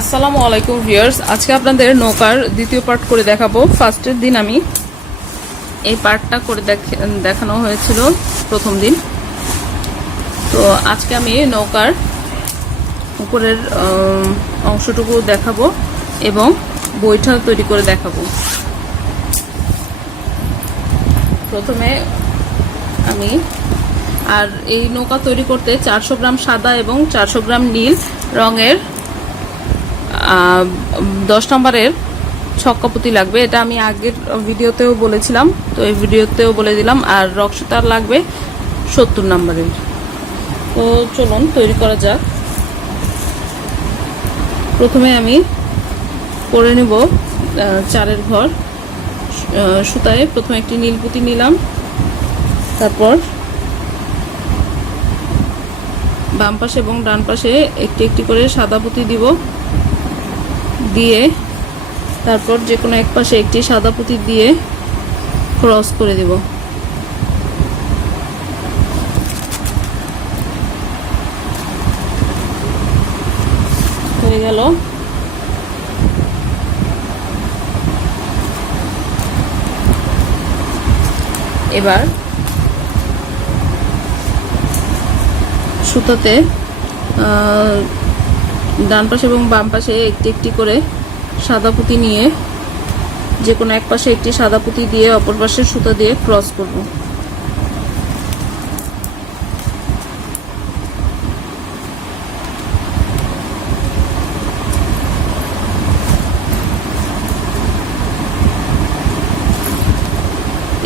আসসালামু আলাইকুম ভিউয়ার্স, আজকে আপনাদের নৌকার দ্বিতীয় পার্ট করে দেখাবো। ফার্স্টের দিন আমি এই পার্টটা করে দেখানো হয়েছিল প্রথম দিন। তো আজকে আমি নৌকার উপরের অংশটুকু দেখাবো এবং বৈঠা তৈরি করে দেখাবো। প্রথমে আমি এই নৌকা তৈরি করতে 400 গ্রাম সাদা এবং 400 গ্রাম নীল রঙের 10 নম্বরের ছক্কাপুতি লাগবে। এটা আমি আগের ভিডিওতেও বলেছিলাম, তো এই ভিডিওতেও বলে দিলাম। আর রক্সতার লাগবে 70 নম্বরের। তো চলুন তৈরি করা যাক। প্রথমে আমি করে নেব চারের ঘর সুতায়। প্রথমে একটি নীল পুঁতি নিলাম, তারপর বাম পাশে এবং ডান পাশে একটি একটি করে সাদা পুঁতি দিব, দিয়ে তারপর যে কোনো এক পাশে একটি সাদা পুঁতি দিয়ে ক্রস করে দেব। হয়ে গেল। এবার সুতাতে ডান পাশে এবং বাম পাশে একটি একটি করে সাদা পুঁতি নিয়ে যে কোনো এক পাশে একটি সাদা পুঁতি দিয়ে অপর পাশের সুতা দিয়ে ক্রস করব।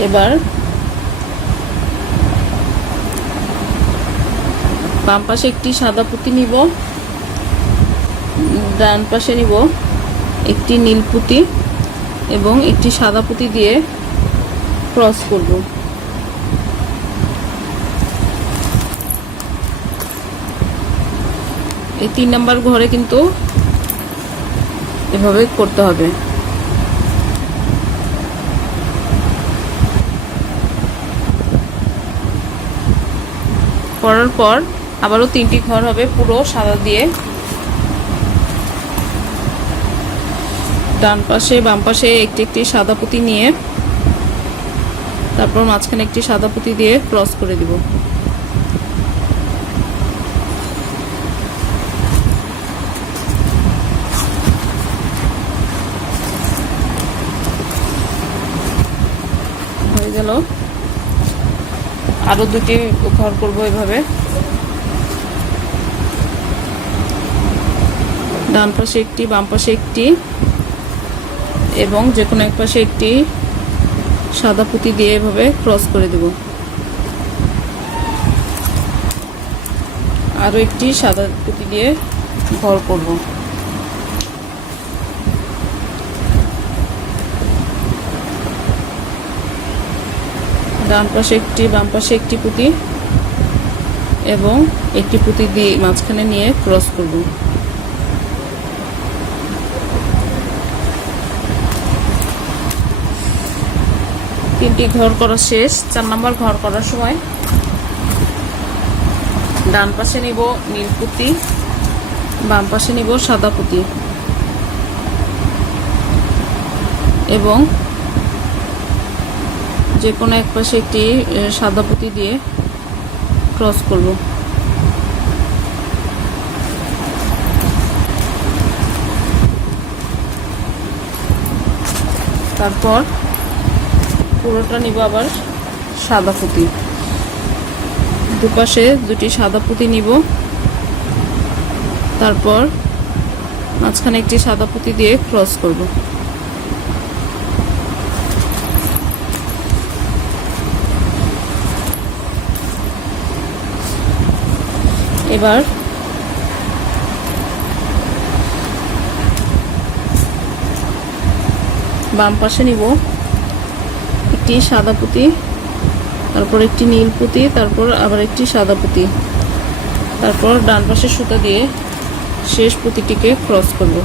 এবার বাম পাশে একটি সাদা পুঁতি নিব, ডান পাশে নিব একটি নীল পুঁতি এবং একটি সাদা পুঁতি দিয়ে ক্রস করব। এই 3 নাম্বার ঘরে কিন্তু এভাবে করতে হবে। করার পর আবারও 3টি ঘর হবে পুরো সাদা দিয়ে। ডান পাশে বাম পাশে একটি একটি সাদা পুঁতি নিয়ে তারপর মাঝখানে একটি সাদা পুঁতি দিয়ে ক্রস করে দিব। হয়ে গেল। আরো 2টি ঘর করব এভাবে। ডান পাশে একটি বাম পাশে একটি এবং যে কোনো এক পাশে একটি সাদা পুঁতি দিয়ে এভাবে ক্রস করে দেব। আরো একটি সাদা পুঁতি দিয়ে ঘর করব। ডান পাশে একটি বাম পাশে একটি পুঁতি এবং একটি পুঁতি দিয়ে মাঝখানে নিয়ে ক্রস করব। তিনটি ঘর করা শেষ। 4 নাম্বার ঘর করার সময় ডান পাশে নিব নীল পুঁতি, বাম পাশে নিব সাদা পুঁতি এবং যে কোনো এক পাশে একটি সাদা পুঁতি দিয়ে ক্রস করব। তারপর পুরোটা নিব আবার সাদা পুঁতি। দুপাশে 2টি সাদা পুঁতি নিব, তারপর মাঝখানে একটি সাদা পুঁতি দিয়ে ক্রস করব। এবার বাম পাশে নিব একটি সাদা পুঁতি, তারপর একটি নীল পুঁতি, তারপর আবার একটি সাদা পুঁতি, তারপর ডান পাশে সুতা দিয়ে শেষ পুঁতিটিকে ক্রস করব।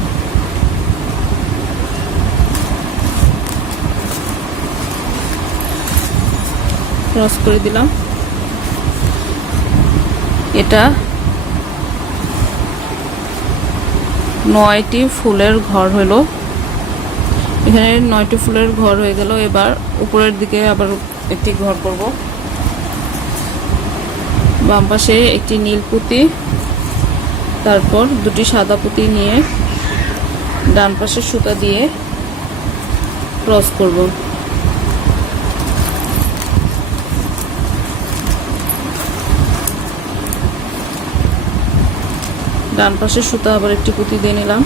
ক্রস করে দিলাম। এটা 9টি ফুলের ঘর হলো। এখানে 9টি ফুলের ঘর হয়ে গেল। এবার উপরের দিকে আবার একটি ঘর করব। বাম পাশে একটি নীল পুঁতি, তারপর দুটি সাদা পুঁতি নিয়ে ডান পাশে সুতা দিয়ে ক্রস করব। ডান পাশে সুতা আবার একটি পুঁতি দিয়ে নিলাম।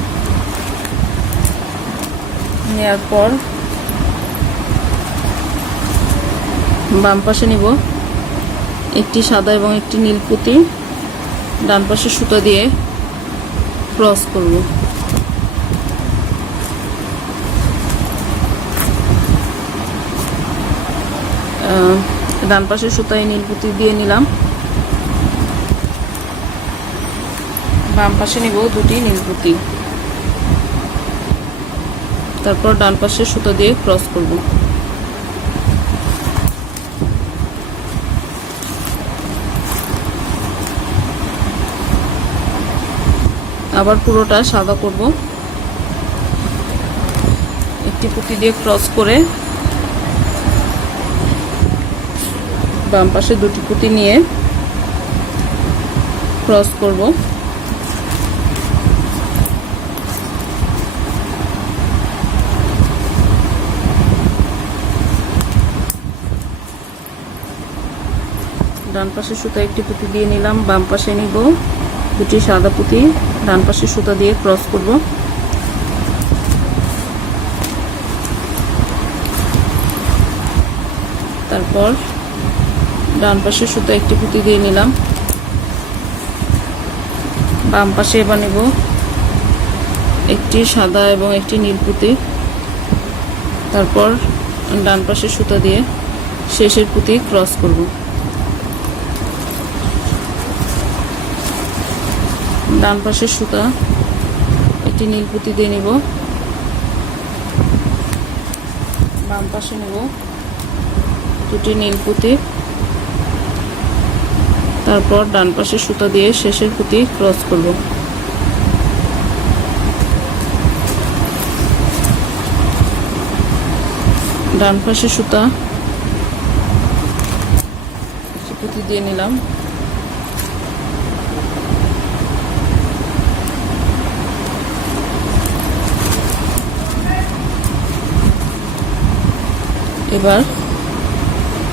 নেওয়ার পর বাম পাশে নিব একটি সাদা এবং একটি নীল পুঁতি, ডান পাশে সুতা দিয়ে ক্রস করব। ডান পাশে সুতায় নীল পুঁতি দিয়ে নিলাম। বাম পাশে নিব দুটি নীল পুঁতি, তারপর ডান পাশে সুতা দিয়ে ক্রস করব। আবার পুরোটা সাদা করব। একটি পুঁতি দিয়ে ক্রস করে বাম পাশে দুটি পুঁতি নিয়ে ক্রস করব। ডান পাশে সুতা একটি পুঁতি দিয়ে নিলাম। বাম পাশে নিব দুটি সাদা পুঁতি, ডান পাশে সুতা দিয়ে ক্রস করব। তারপর ডান পাশে সুতা একটি পুঁতি দিয়ে নিলাম। বাম পাশে এবার নেব একটি সাদা এবং একটি নীল পুঁতি, তারপর ডান পাশে সুতা দিয়ে শেষের পুঁতি ক্রস করব। ডান পাশে সুতা একটি নীল পুঁতি দিয়ে নিব। বাম পাশে নেব দুটি নীল পুঁতি, তারপর ডান পাশে সুতা দিয়ে শেষের পুঁতি ক্রস করব। ডান পাশে সুতা একটি পুঁতি দিয়ে নিলাম। এবার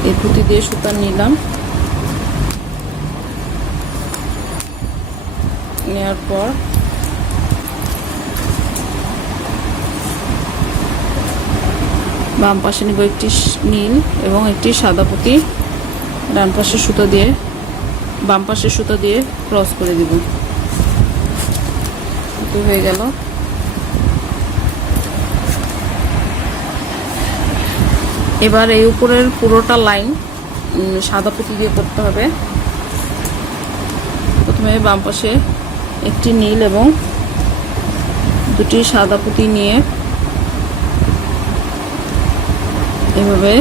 এই পুঁতি দিয়ে সুতা নিলাম। নেওয়ার পর বাম পাশে নিব একটি নীল এবং একটি সাদা পুঁতি, ডান পাশে সুতা দিয়ে বাম পাশে সুতা দিয়ে ক্রস করে দিব। হয়ে গেল। এবার এই উপরের পুরোটা লাইন সাদা পুঁতি দিয়ে করতে হবে। প্রথমে বাম পাশে একটি নীল এবং দুটি সাদা পুঁতি নিয়ে এভাবে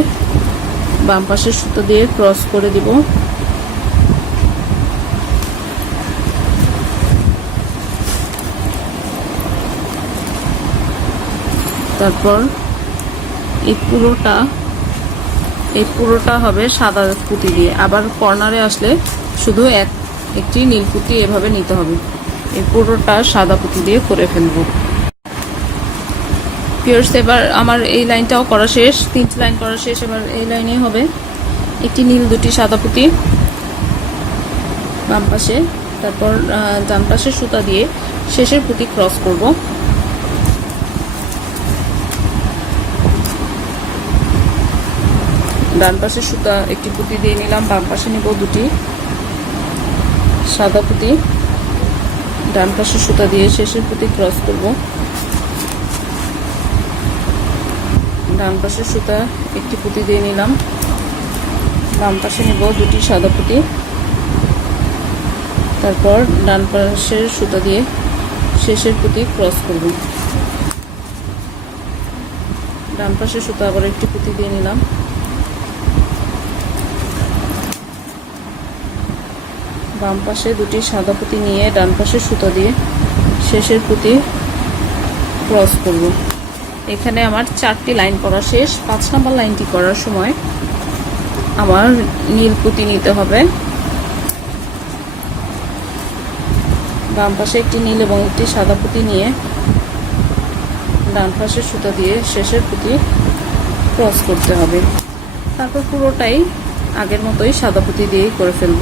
বাম পাশের সুতো দিয়ে ক্রস করে দিব। তারপর এই পুরোটা হবে সাদা পুঁতি দিয়ে। আবার কর্নারে আসলে শুধু একটি নীল পুঁতি এভাবে নিতে হবে। এই পুরোটা সাদা পুঁতি দিয়ে করে ফেলবো। পিওর্স, এবার আমার এই লাইনটাও করা শেষ, 3টি লাইন করা শেষ। এবার এই লাইনে হবে একটি নীল, দুটি সাদা পুঁতি বাম পাশে, তারপর ডান পাশে সুতা দিয়ে শেষের পুঁতি ক্রস করব। ডান পাশে সুতা একটি পুঁতি দিয়ে নিলাম, বাম পাশে নিব দুটি সাদা পুঁতি, ডান পাশে সুতা দিয়ে শেষের পুঁতি ক্রস করব। ডান পাশে সুতা একটি পুঁতি দিয়ে নিলাম, বাম পাশে নিব দুটি সাদা পুঁতি, তারপর ডান পাশের সুতা দিয়ে শেষের পুঁতি ক্রস করব। ডান পাশে সুতা আবার একটি পুঁতি দিয়ে নিলাম, বাম পাশে দুটি সাদা পুঁতি নিয়ে ডান পাশে সুতা দিয়ে শেষের পুঁতি ক্রস করব। এখানে আমার 4টি লাইন করা শেষ। 5 নম্বর লাইনটি করার সময় আমার নীল পুঁতি নিতে হবে। বাম পাশে একটি নীল এবং একটি সাদা পুঁতি নিয়ে ডান পাশের সুতা দিয়ে শেষের পুঁতি ক্রস করতে হবে। তারপর পুরোটাই আগের মতোই সাদা পুঁতি দিয়েই করে ফেলব।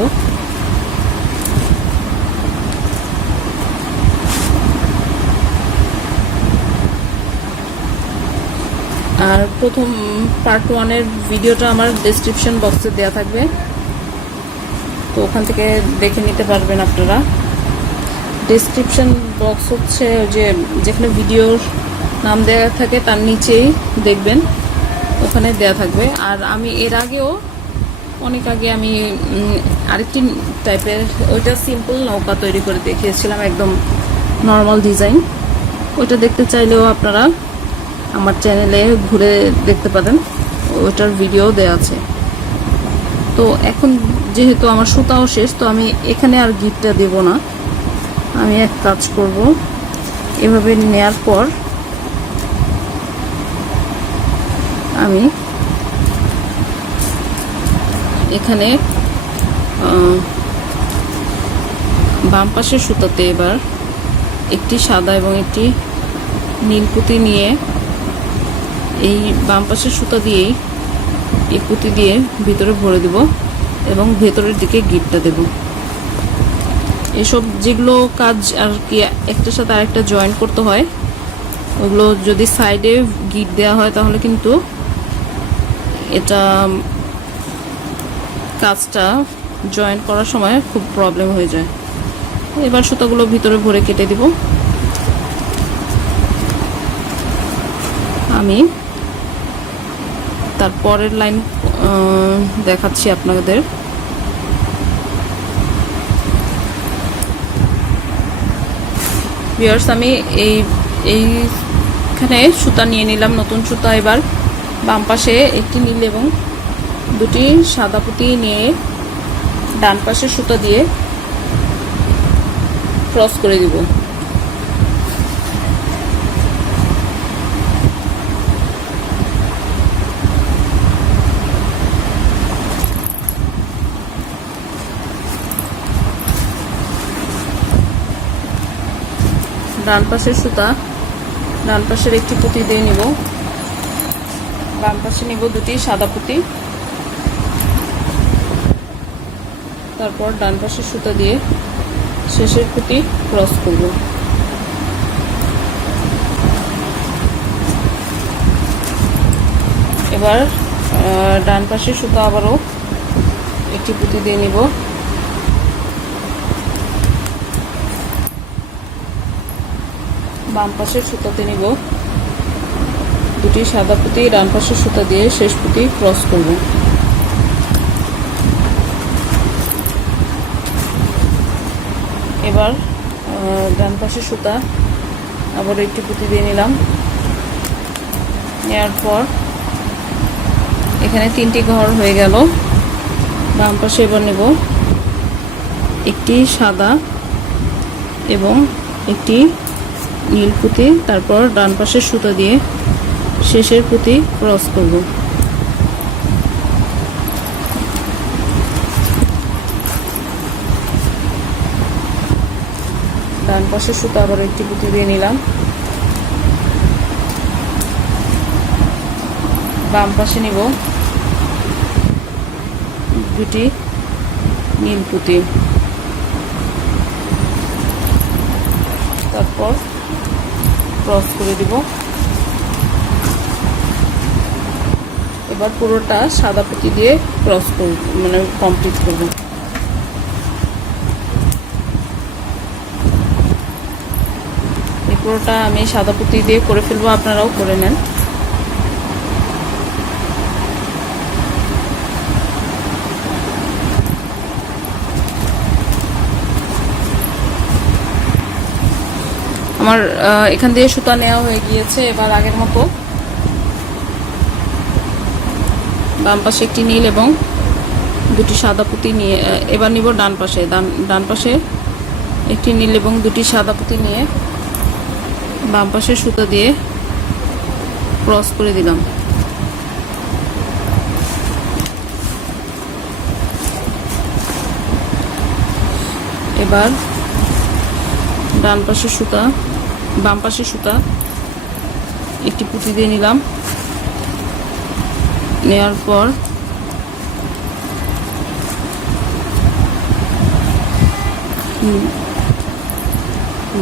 আর প্রথম পার্ট 1-এর ভিডিওটা আমার ডেসক্রিপশন বক্সে দেওয়া থাকবে, তো ওখান থেকে দেখে নিতে পারবেন আপনারা। ডেসক্রিপশন বক্স হচ্ছে যে যেখানে ভিডিওর নাম দেওয়া থাকে তার নিচেই দেখবেন, ওখানে দেওয়া থাকবে। আর আমি এর আগেও অনেক আগে আমি আরেকটি টাইপের, ওইটা সিম্পল নৌকা তৈরি করে দেখিয়েছিলাম, একদম নর্মাল ডিজাইন। ওইটা দেখতে চাইলেও আপনারা আমার চ্যানেলে ঘুরে দেখতে পারেন, ওইটার ভিডিও দেওয়া আছে। তো এখন যেহেতু আমার সুতাও শেষ, তো আমি এখানে আর গিটটা দেব না। আমি এক কাজ করব, এভাবে নেয়ার পর আমি এখানে বাম পাশের সুতাতে এবার একটি সাদা এবং একটি নীল পুঁতি নিয়ে এই বাম পাশের সুতা দিয়েই এই পুঁতি দিয়ে ভিতরে ভরে দেব এবং ভেতরের দিকে গিটটা দেব। এসব যেগুলো কাজ আর কি একটার সাথে আরেকটা জয়েন করতে হয়, ওগুলো যদি সাইডে গিট দেওয়া হয় তাহলে কিন্তু এটা কাজটা জয়েন করার সময় খুব প্রবলেম হয়ে যায়। এবার সুতাগুলো ভিতরে ভরে কেটে দিব। আমি তারপরের লাইন দেখাচ্ছি আপনাদের। ভিউয়ার্স, আমি এইখানে সুতা নিয়ে নিলাম, নতুন সুতা। এবার বাম পাশে একটি নীল এবং দুটি সাদা পুঁতি নিয়ে ডান পাশে সুতা দিয়ে ক্রস করে দিব। ডান পাশের সুতা ডান পাশের একটি পুঁতি দিয়ে নিব, বাম পাশে নিব দুটি সাদা পুঁতি। তারপর ডান পাশের সুতা দিয়ে শেষের পুঁতি ক্রস করব। এবার ডান পাশের সুতা আবারও একটি পুঁতি দিয়ে নিব, বাম পাশের সুতাতে নিব দুটি সাদা পুঁতি, ডান পাশের সুতা দিয়ে শেষ পুঁতি ক্রস করব। এবার ডান পাশের সুতা আবার একটি পুঁতি দিয়ে নিলাম। নেওয়ার পর এখানে 3টি ঘর হয়ে গেল। বাম পাশে এবার নেব একটি সাদা এবং একটি নীল পুঁতি, তারপর ডান পাশের সুতা দিয়ে শেষের পুঁতি ক্রস করব। ডান পাশের সুতা আবার একটি পুঁতি দিয়ে নিলাম, বাম পাশে নিব দুটি নীল পুঁতি, তারপর ক্রস করে দিব। এবার পুরোটা সাদা পুঁতি দিয়ে ক্রস করব, মানে কমপ্লিট করব। এই পুরোটা আমি সাদা পুঁতি দিয়ে করে ফেলবো, আপনারাও করে নেন। আমার এখান দিয়ে সুতা নেওয়া হয়ে গিয়েছে। এবার আগের মতো বাম পাশে একটি নীল এবং দুটি সাদা পুঁতি নিয়ে এবার নিব ডান পাশে একটি নীল এবং দুটি সাদা পুঁতি নিয়ে বাম পাশের সুতা দিয়ে ক্রস করে দিলাম। এবার ডান পাশের সুতা, বাম পাশের সুতা একটি পুঁতি দিয়ে নিলাম। নেওয়ার পর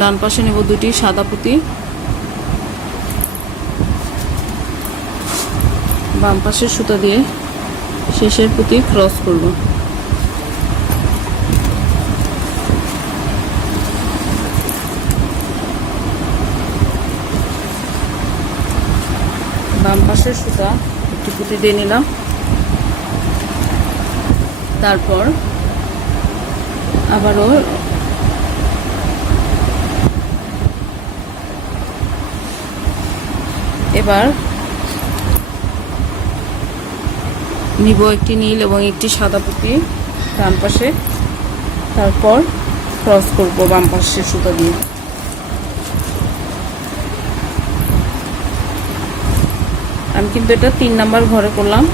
ডান পাশে নেব দুটি সাদা পুঁতি, বাম পাশের সুতা দিয়ে শেষের পুঁতি ক্রস করব। বাম পাশের সুতা একটি পুঁতি দিয়ে নিলাম। তারপর আবারও এবার নিব একটি নীল এবং একটি সাদা পুঁতি ডান পাশে, তারপর ক্রস করব বাম পাশের সুতা দিয়ে। আমি কিন্তু এটা 3 নাম্বার ঘরে করলাম।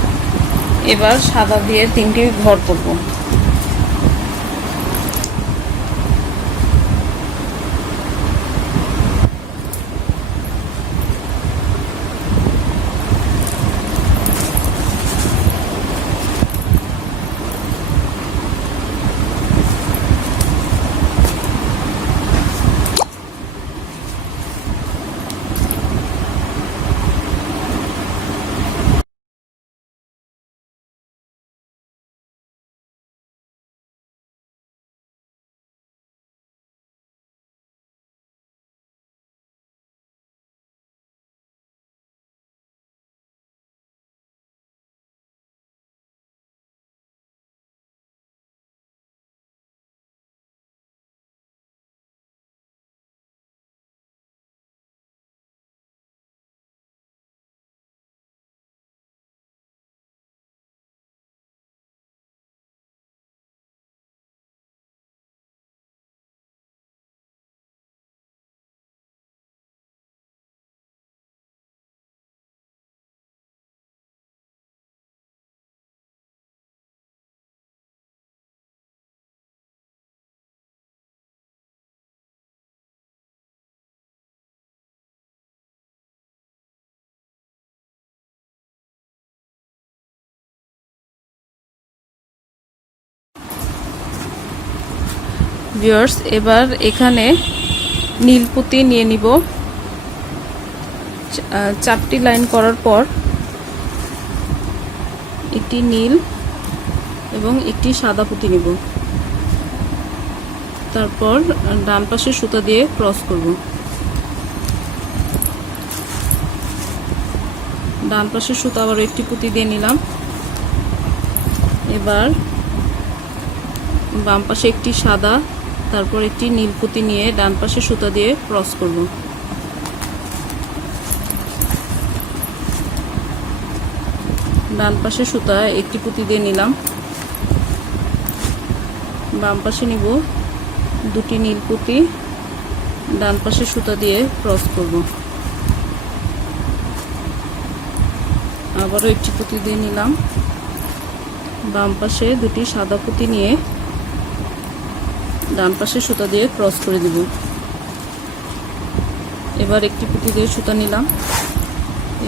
এবার সাদা দিয়ে 3টি ঘর করব। ভিউয়ার্স, এবার এখানে নীল পুঁতি নিয়ে নিব। 4টি লাইন করার পর একটি নীল এবং একটি সাদা পুঁতি নিব। তারপর ডান পাশে সুতা দিয়ে ক্রস করব। ডান পাশে সুতা আবার একটি পুঁতি দিয়ে নিলাম। এবার বাম পাশে একটি সাদা, তারপর একটি নীল পুঁতি নিয়ে ডান পাশে সুতা দিয়ে ক্রস করব। ডান পাশে সুতা একটি পুঁতি দিয়ে নিলাম। বাম পাশে নিব দুটি নীল পুঁতি, ডান পাশে সুতা দিয়ে ক্রস করব। আবারও একটি পুঁতি দিয়ে নিলাম। বাম পাশে দুটি সাদা পুঁতি নিয়ে ডান পাশে সুতা দিয়ে ক্রস করে দিব। এবার একটি পুঁতি দিয়ে সুতা নিলাম।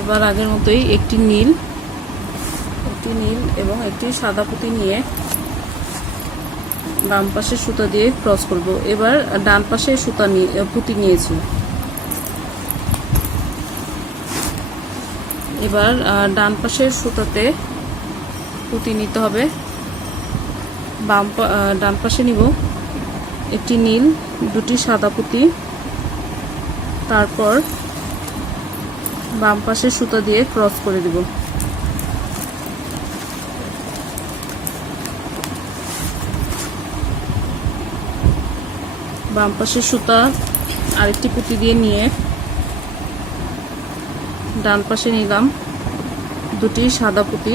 এবার আগের মতোই একটি নীল এবং একটি সাদা পুঁতি নিয়ে বাম পাশে সুতা দিয়ে ক্রস করব। এবার ডান পাশে সুতা পুঁতি নিয়েছি। এবার ডান পাশের সুতাতে পুঁতি নিতে হবে। ডান পাশে নিব একটি নীল, দুটি সাদা পুঁতি, তারপর বাম পাশে সুতা দিয়ে ক্রস করে দিব। বাম পাশের সুতা আরেকটি পুঁতি দিয়ে নিয়ে ডান পাশে নিলাম দুটি সাদা পুঁতি,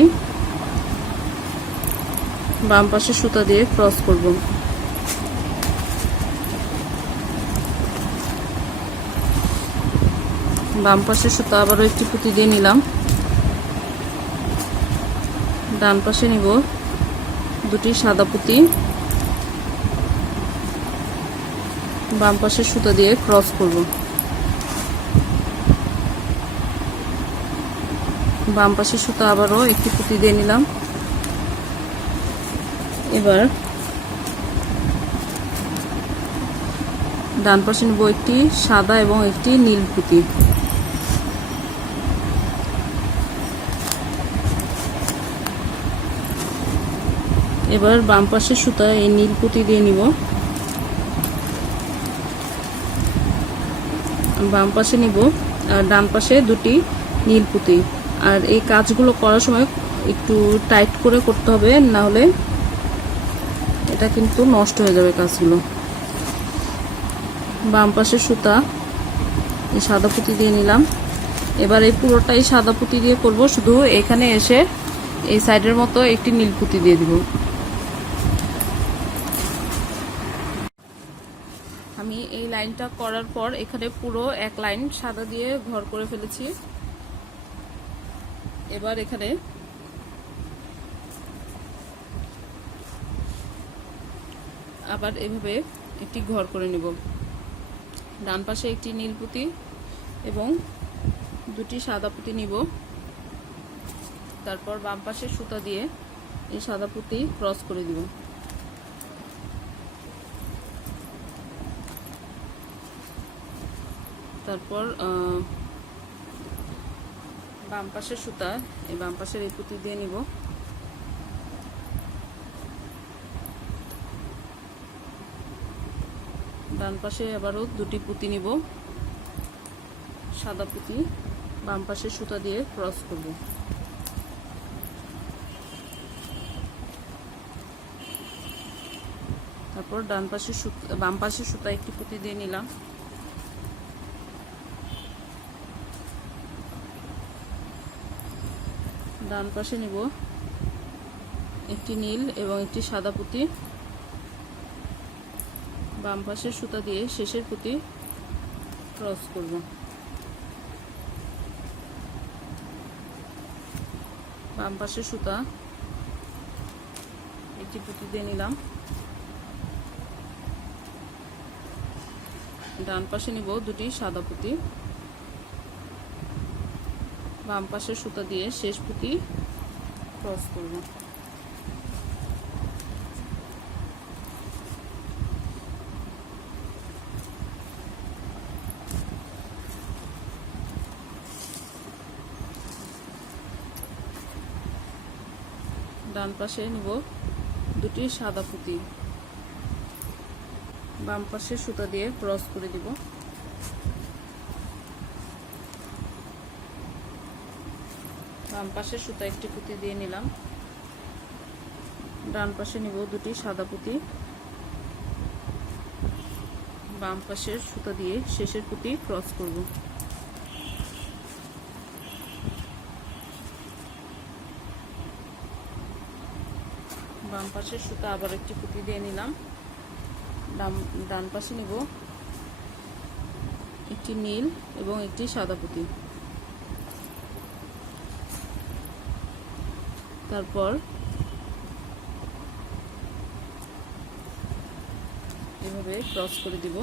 বাম পাশে সুতা দিয়ে ক্রস করব। বাম পাশে সুতা আবারও একটি পুঁতি দিয়ে নিলাম। ডান পাশে নিব দুটি সাদা পুঁতি, বাম পাশে সুতা দিয়ে ক্রস করব। বাম পাশে সুতা আবারও একটি পুঁতি দিয়ে নিলাম। এবার ডান পাশে নেব একটি সাদা এবং একটি নীল পুঁতি। এবার বাম পাশে সুতা এই নীল পুঁতি দিয়ে নিব। বাম পাশে নিব আর ডান পাশে দুটি নীল পুঁতি। আর এই কাজগুলো করার সময় একটু টাইট করে করতে হবে, না হলে এটা কিন্তু নষ্ট হয়ে যাবে কাজগুলো। বাম পাশে সুতা এই সাদা পুঁতি দিয়ে নিলাম। এবার এই পুরোটাই সাদা পুঁতি দিয়ে করব, শুধু এখানে এসে এই সাইডের মতো একটি নীল পুঁতি দিয়ে দিব। আমি এই লাইনটা করার পর এখানে পুরো এক লাইন সাদা দিয়ে ঘর করে ফেলেছি। এবার এখানে আবার এভাবে একটি ঘর করে নেব। ডান পাশে একটি নীল পুঁতি এবং দুটি সাদা পুঁতি নিব। তারপর বাম পাশে সুতা দিয়ে এই সাদা পুঁতি ক্রস করে দিব। তারপর বাম পাশের সুতা এই বাম পাশের এই পুঁতি দিয়ে নিব। ডান পাশে আবারও দুটি পুঁতি নিব, সাদা পুঁতি বাম পাশের সুতা দিয়ে ক্রস করব। তারপর ডান পাশে বাম পাশে সুতা একটি পুঁতি দিয়ে নিলাম। ডান পাশে নিব একটি নীল এবং একটি সাদা পুঁতি, বাম পাশের সুতা দিয়ে শেষের পুঁতি ক্রস করব। বাম পাশের সুতা একটি পুঁতি দিয়ে নিলাম। ডান পাশে নিব দুটি সাদা পুঁতি, বাম পাশের সুতা দিয়ে শেষ পুঁতি ক্রস করব। ডান পাশে নিব দুটি সাদা পুঁতি, বাম পাশে সুতা দিয়ে ক্রস করে দিব। বাম পাশে সুতা একটি পুঁতি দিয়ে নিলাম। ডান পাশে নিব দুটি সাদা পুঁতি, বাম পাশের সুতা দিয়ে শেষের পুঁতি ক্রস করব। বাম পাশের সুতা আবার একটি পুঁতি দিয়ে নিলাম। ডান পাশে নিব একটি নীল এবং একটি সাদা পুঁতি। তারপর এভাবে ক্রস করে দিব।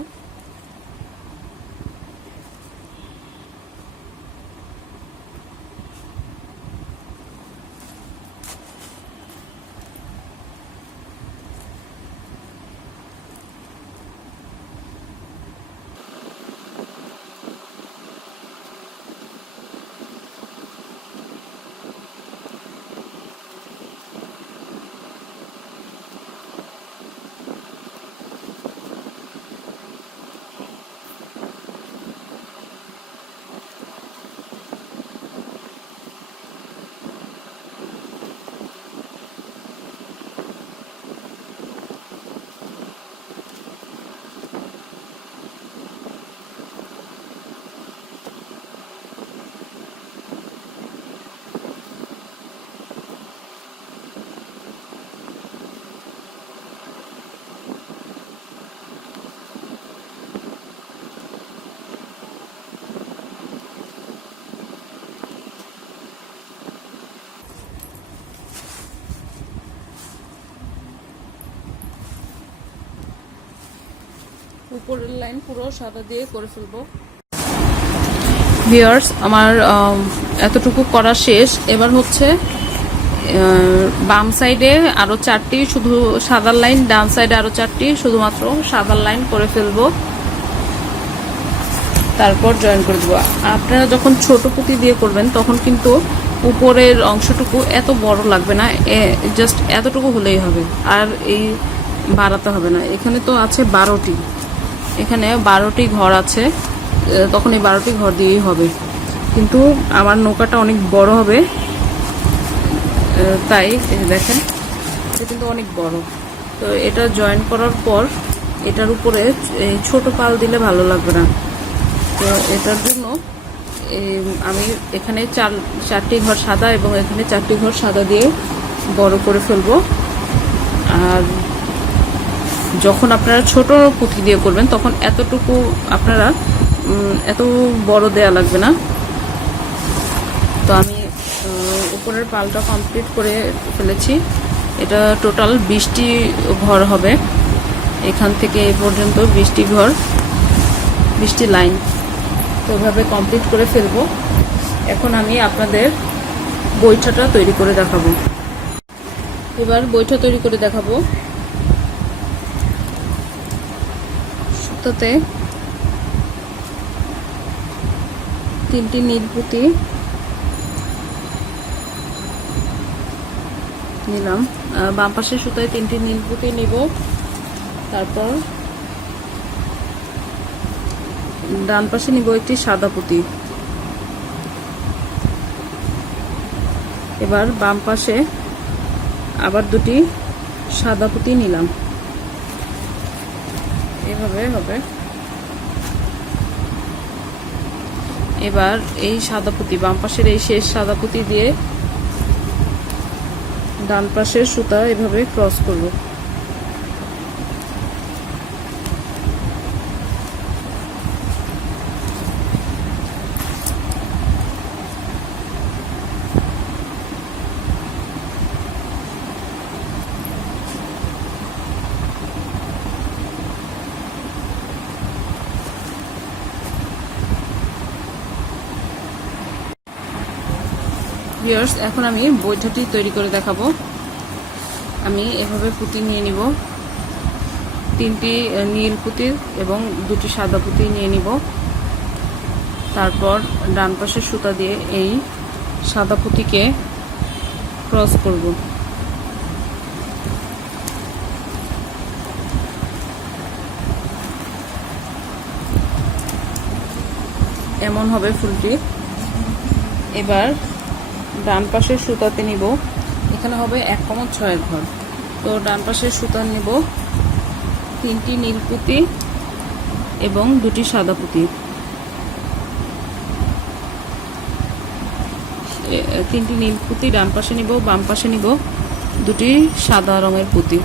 উপরের লাইন পুরো সাদা দিয়ে করে ফেলবো। ভিউয়ার্স, আমার এতটুকু করা শেষ। এবার হচ্ছে বাম সাইডে আরো 4টি শুধু সাদা লাইন, ডান সাইডে আরো 4টি শুধুমাত্র সাদা লাইন করে ফেলবো, তারপর জয়েন করে দেবো। আপনারা যখন ছোট পুঁতি দিয়ে করবেন তখন কিন্তু উপরের অংশটুকু এত বড় লাগবে না, জাস্ট এতটুকু হলেই হবে, আর এই বাড়াতে হবে না। এখানে তো আছে 12টি, এখানে 12টি ঘর আছে, তখন এই 12টি ঘর দিয়েই হবে। কিন্তু আমার নৌকাটা অনেক বড় হবে, তাই দেখেন এটা কিন্তু অনেক বড়। তো এটা জয়েন করার পর এটার উপরে ছোট পাল দিলে ভালো লাগবে না। তো এটার জন্য আমি এখানে 4টি ঘর সাদা এবং এখানে 4টি ঘর সাদা দিয়ে বড় করে ফেলবো। আর যখন আপনারা ছোট পুঁতি দিয়ে করবেন তখন এতটুকু আপনারা এত বড় দেয়া লাগবে না। তো আমি উপরের পালটা কমপ্লিট করে ফেলেছি। এটা টোটাল 20টি ঘর হবে, এখান থেকে এই পর্যন্ত 20টি ঘর, 20টি লাইন। তো এভাবে কমপ্লিট করে ফেলবো। এখন আমি আপনাদের বৈঠাটা তৈরি করে দেখাবো। এবার বৈঠা তৈরি করে দেখাবো। সুতাতে 3টি নীল পুঁতি নিলাম, বাম পাশের সুতায় 3টি নীল পুঁতি নিব, তারপর ডান পাশে নিব একটি সাদা পুঁতি। এবার বাম পাশে আবার 2টি সাদা পুঁতি নিলাম, এভাবে হবে। এবার এই সাদা পুঁতি, বাম পাশের এই শেষ সাদা পুঁতি দিয়ে ডান পাশের সুতা এভাবে ক্রস করব। ভিউয়ার্স, এখন আমি বৈঠাটি তৈরি করে দেখাবো। আমি এভাবে পুঁতি নিয়ে নিব, 3টি নীল পুঁতি এবং 2টি সাদা পুঁতি নিয়ে নিব। তারপর ডান পাশের সুতা দিয়ে এই সাদা পুঁতিকে ক্রস করব। এমন হবে ফুলটি। এবার ডান পাশের সুতাতে নিব, এখানে হবে 1,6 ঘর। তো ডান পাশের সুতা নিব, 3টি নীল পুঁতি এবং 2টি সাদা পুঁতি। 3টি নীল পুঁতি ডান পাশে নিব, বাম পাশে নিব 2টি সাদা রঙের পুঁতি।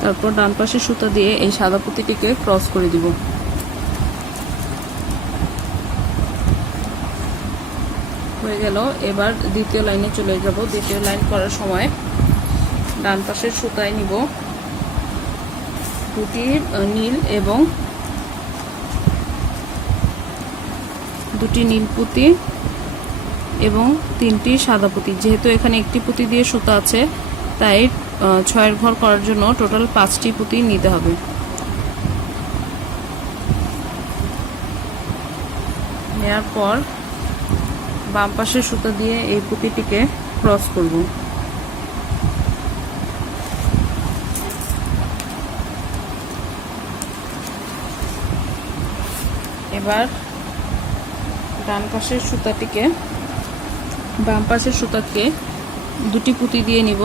তারপর ডান পাশের সুতা দিয়ে এই সাদা পুঁতিটিকে ক্রস করে দিব। হয়ে গেল। এবার দ্বিতীয় লাইনে চলে যাব। দ্বিতীয় লাইন করার সময় ডান পাশের সুতায় নিব 2টি নীল এবং 2টি নীল পুঁতি এবং 3টি সাদা পুঁতি। যেহেতু এখানে একটি পুঁতি দিয়ে সুতা আছে, তাই 6 ঘর করার জন্য টোটাল 5টি পুঁতি নিতে হবে। নেওয়ার পর বাম পাশের সুতা দিয়ে এই পুঁতিটিকে ক্রস করব। এবার ডান পাশের সুতাটিকে, বাম পাশের সুতাকে 2টি পুঁতি দিয়ে নিব।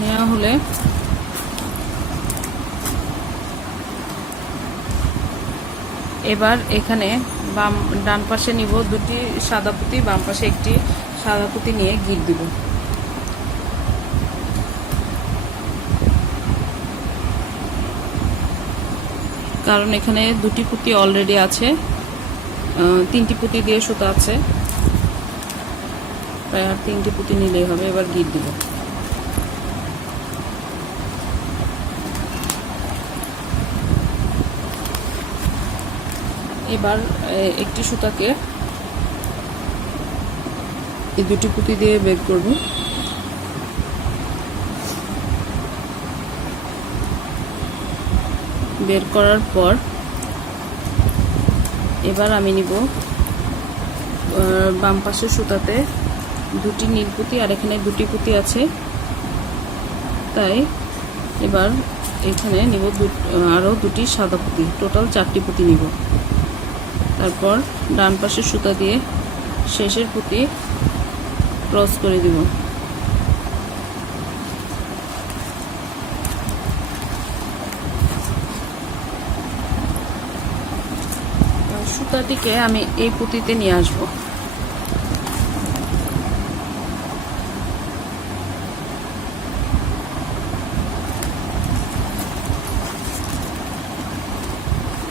নেওয়া হলে এবার এখানে ডান পাশে নিব 2টি সাদা পুঁতি, বাম পাশে একটি সাদা পুঁতি নিয়ে গিট দিব। কারণ এখানে 2টি পুঁতি অলরেডি আছে, 3টি পুঁতি দিয়ে সুতা আছে, প্রায় আর 3টি পুঁতি নিলেই হবে। এবার গিট দিব। এবার একটি সুতাকে এই 2টি পুঁতি দিয়ে বের করব। বের করার পর এবার আমি নিব বাম পাশের সুতাতে 2টি নীল পুঁতি, আর এখানে 2টি পুঁতি আছে, তাই এবার এখানে নিব আরও 2টি সাদা পুঁতি, টোটাল 4টি পুঁতি নিব। তারপর ডান পাশের সুতা দিয়ে শেষের পুঁতি ক্রস করে দিব। সুতাটিকে আমি এই পুঁতিতে নিয়ে আসব।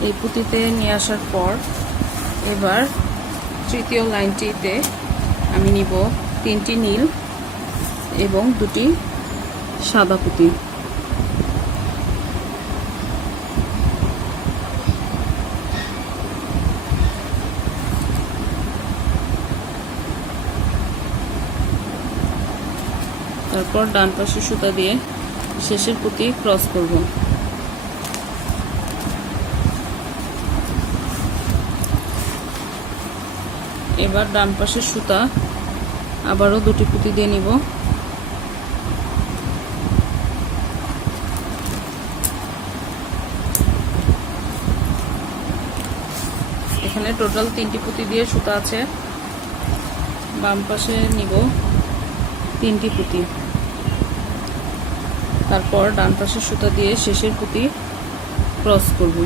এই পুঁতিতে নিয়ে আসার পর এবার তৃতীয় লাইনটিতে আমি নিব 3টি নীল এবং 2টি সাদা পুঁতি। তারপর ডান পাশের সুতা দিয়ে শেষের পুঁতি ক্রস করব। এবার ডান পাশের সুতা আবারও 2টি পুঁতি দিয়ে নিব। এখানে টোটাল 3টি পুঁতি দিয়ে সুতা আছে। বাম পাশে নিব 3টি পুঁতি। তারপর ডান পাশের সুতা দিয়ে শেষের পুঁতি ক্রস করব।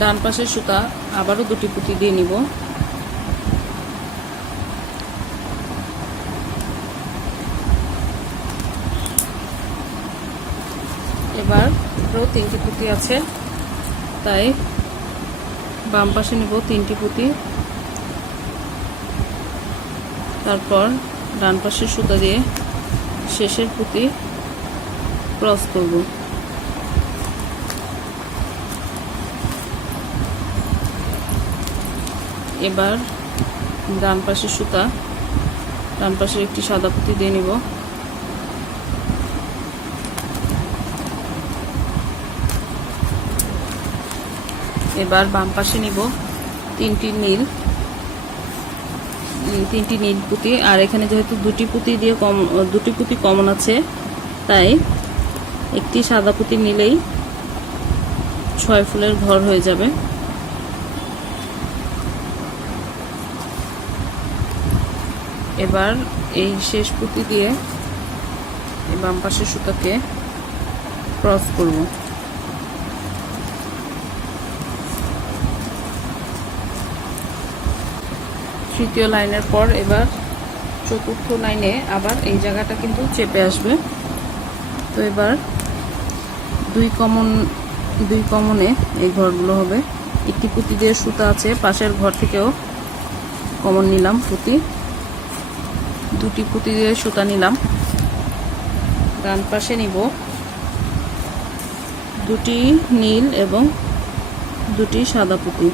ডান পাশের সুতা আবারও 2টি পুঁতি দিয়ে নিব। এবার আরও 3টি পুঁতি আছে, তাই বাম পাশে নিব 3টি পুঁতি। তারপর ডান পাশের সুতা দিয়ে শেষের পুঁতি ক্রস করব। এবার ডান পাশের সুতা, ডান পাশের একটি সাদা পুঁতি দিয়ে নিব। এবার বাম পাশে নিব 3টি নীল পুঁতি, আর এখানে যেহেতু 2টি পুঁতি কমন আছে, তাই একটি সাদা পুঁতি নিলেই 6 ফুলের ঘর হয়ে যাবে। এবার এই শেষ পুঁতি দিয়ে এই বাম পাশের সুতাকে ক্রস করব। তৃতীয় লাইনের পর এবার চতুর্থ লাইনে আবার এই জায়গাটা কিন্তু চেপে আসবে। তো এবার দুই কমনে এই ঘরগুলো হবে। একটি পুঁতি দিয়ে সুতা আছে, পাশের ঘর থেকেও কমন নিলাম পুঁতি, 2টি পুঁতি দিয়ে সুতা নিলাম। ডান পাশে নিব 2টি নীল এবং 2টি সাদা পুঁতি।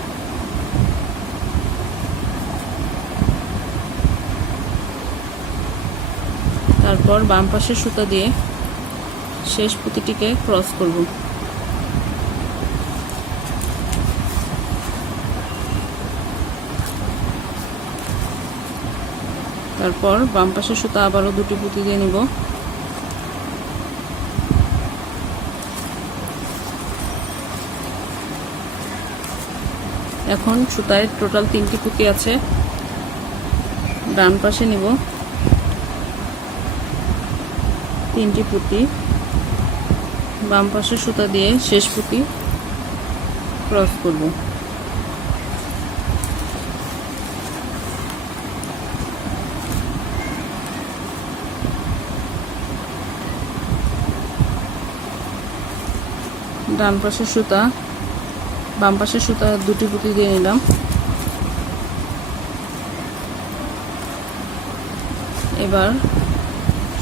তারপর বাম পাশের সুতা দিয়ে শেষ পুঁতিটিকে ক্রস করব। তারপর বাম পাশের সুতা আবারও 2টি পুঁতি দিয়ে নিব। এখন সুতায় টোটাল 3টি পুঁতি আছে। ডান পাশে নিব 3টি পুঁতি, বাম পাশের সুতা দিয়ে শেষ পুঁতি ক্রস করব। ডান পাশের সুতা বাম পাশের সুতা দুটি পুঁতি দিয়ে নিলাম। এবার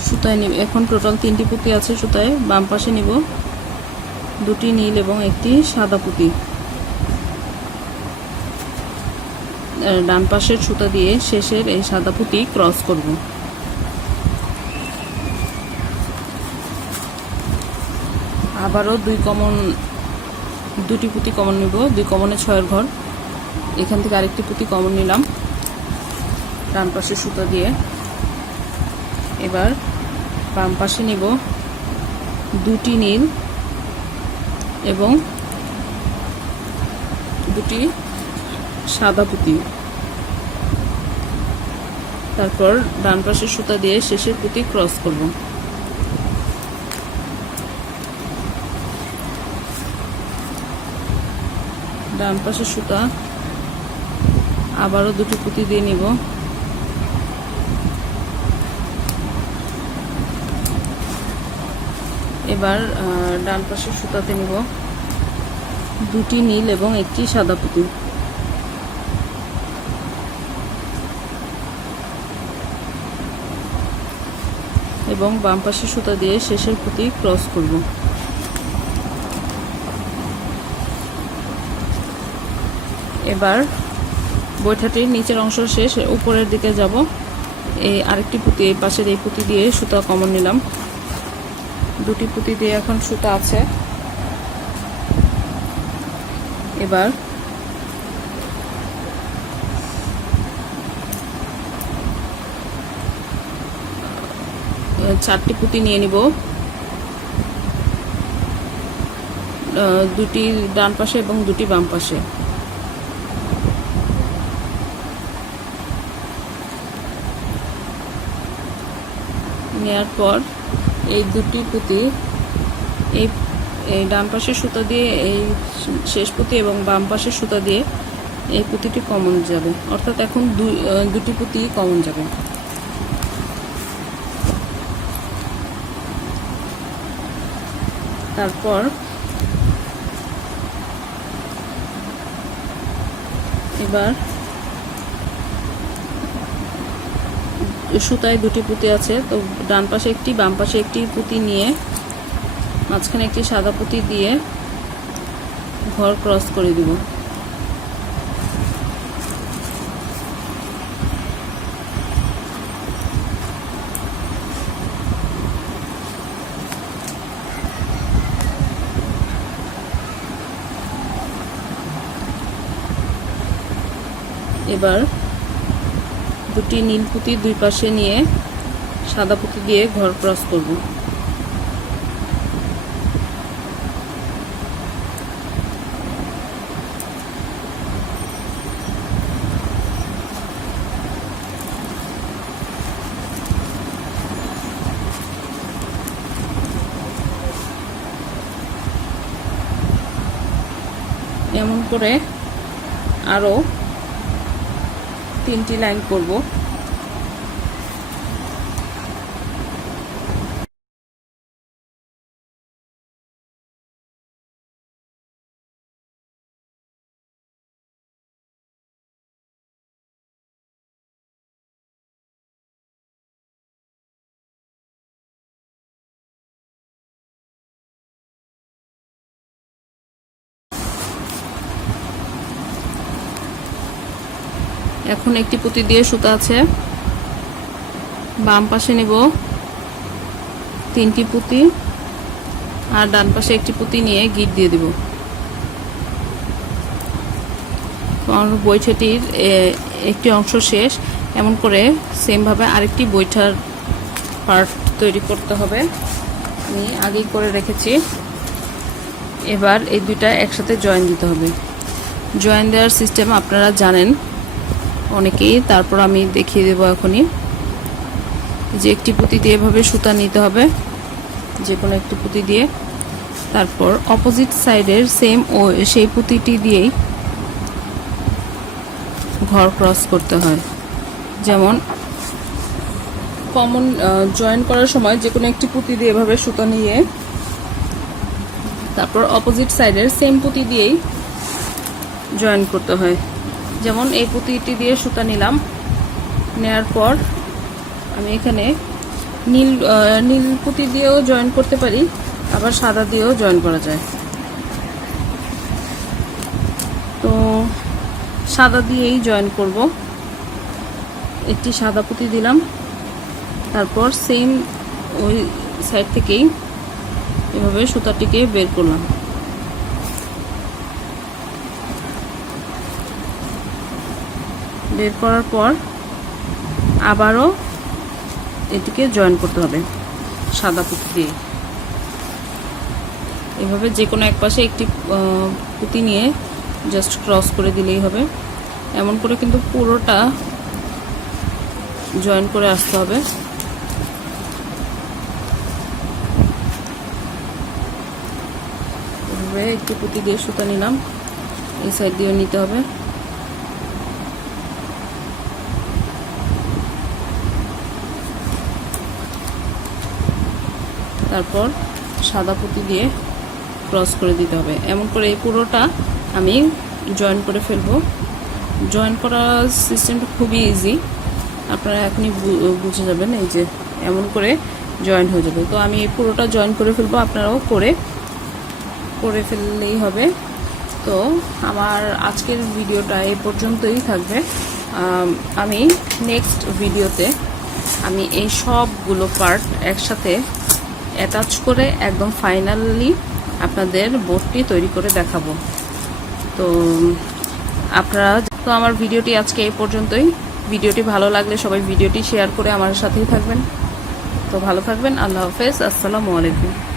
সুতায় নিব, এখন টোটাল 3টি পুঁতি আছে সুতায়। বাম পাশে নিব 2টি নীল এবং একটি সাদা পুঁতি। ডান পাশের সুতা দিয়ে শেষের এই সাদা পুঁতি ক্রস করব। আবারও 2টি পুঁতি কমন নিব, 2 কমনে 6 ঘর। এখান থেকে আরেকটি পুঁতি কমন নিলাম ডান পাশের সুতা দিয়ে। এবার বাম পাশে নিব 2টি নীল এবং 2টি সাদা পুঁতি। তারপর ডান পাশের সুতা দিয়ে শেষের পুঁতি ক্রস করব। ডান পাশের সুতা আবারও 2টি পুঁতি দিয়ে নিব। এবার ডান পাশের সুতাতে নিব 2টি নীল এবং একটি সাদা পুঁতি। এবং বাম পাশের সুতা দিয়ে শেষের পুঁতি ক্রস করব। এবার বৈঠাটির নিচের অংশ শেষ, উপরের দিকে যাব। এই আরেকটি পুঁতি, এই পাশের এই পুঁতি দিয়ে সুতা কমন নিলাম। 2টি পুঁতি দিয়ে এখন সুতা আছে। এবার চারটি পুঁতি নিয়ে নিব, 2টি ডান পাশে এবং 2টি বাম পাশে। নেয়ার পর এই 2টি পুঁতি এই ডান পাশের সুতা দিয়ে এই শেষ পুঁতি এবং বাম পাশের সুতা দিয়ে এই পুঁতিটি কমন যাবে, অর্থাৎ এখন 2টি পুঁতি কমন যাবে। তারপর এবার সুতায় 2টি পুঁতি আছে, তো ডান পাশে একটি বাম পাশে একটি পুঁতি নিয়ে মাঝখানে একটি সাদা পুঁতি দিয়ে ঘর ক্রস করে দিব। এবার 2টি নীল পুঁতি 2 পাশে নিয়ে সাদা পুঁতি দিয়ে ঘর ক্রস করব। এমন করে আরো 3টি লাইন করব। এখন একটি পুঁতি দিয়ে সুতা আছে, বাম পাশে নিব 3টি পুঁতি আর ডান পাশে একটি পুঁতি নিয়ে গিট দিয়ে দিব। বৈঠাটির একটি অংশ শেষ, এমন করে সেম ভাবে আরেকটি বৈঠার পার্ট তৈরি করতে হবে। আমি আগেই করে রেখেছি। এবার এই দুইটা একসাথে জয়েন দিতে হবে। জয়েন দেওয়ার সিস্টেম আপনারা জানেন অনেকেই, তারপর আমি দেখিয়ে দেবো এখনই। যে একটি পুঁতি দিয়ে এভাবে সুতা নিতে হবে, যে কোনো একটি পুঁতি দিয়ে। তারপর অপোজিট সাইডের সেম ও সেই পুঁতিটি দিয়েই ঘর ক্রস করতে হয়। যেমন কমন জয়েন করার সময় যে কোনো একটি পুঁতি দিয়ে এভাবে সুতা নিয়ে তারপর অপোজিট সাইডের সেম পুঁতি দিয়েই জয়েন করতে হয়। যেমন এই পুঁতিটি দিয়ে সুতা নিলাম, নেয়ার পর আমি এখানে নীল পুঁতি দিয়েও জয়েন করতে পারি, আবার সাদা দিয়েও জয়েন করা যায়। তো সাদা দিয়েই জয়েন করব। একটি সাদা পুঁতি দিলাম, তারপর সেম ওই সাইড থেকেই এভাবে সুতাটিকে বের করলাম। বের করার পর আবারও এটিকে জয়েন করতে হবে সাদা পুঁতি দিয়ে। এভাবে যে কোনো এক পাশে একটি পুঁতি নিয়ে জাস্ট ক্রস করে দিলেই হবে। এমন করে কিন্তু পুরোটা জয়েন করে আসতে হবে। এভাবে একটি পুঁতি দিয়ে সুতা নিলাম, এই সাইড দিয়েও নিতে হবে। তারপর সাদা পুঁতি দিয়ে ক্রস করে দিতে হবে। এমন করে এই পুরোটা আমি জয়েন করে ফেলবো। জয়েন করার সিস্টেমটা খুবই ইজি, আপনারা এখনই বুঝে যাবেন। এই যে এমন করে জয়েন হয়ে যাবে। তো আমি এই পুরোটা জয়েন করে ফেলবো, আপনারাও করে ফেললেই হবে। তো আমার আজকের ভিডিওটা এই পর্যন্তই থাকবে। আমি নেক্সট ভিডিওতে আমি এই সবগুলো পার্ট একসাথে অ্যাটাচ করে একদম ফাইনালি আপনাদের বোর্ডটি তৈরি করে দেখাবো। তো আমার ভিডিওটি আজকে এই পর্যন্তই। ভিডিওটি ভালো লাগলে সবাই ভিডিওটি শেয়ার করে আমার সাথেই থাকবেন। তো ভালো থাকবেন। আল্লাহ হাফেজ। আসসালামু আলাইকুম।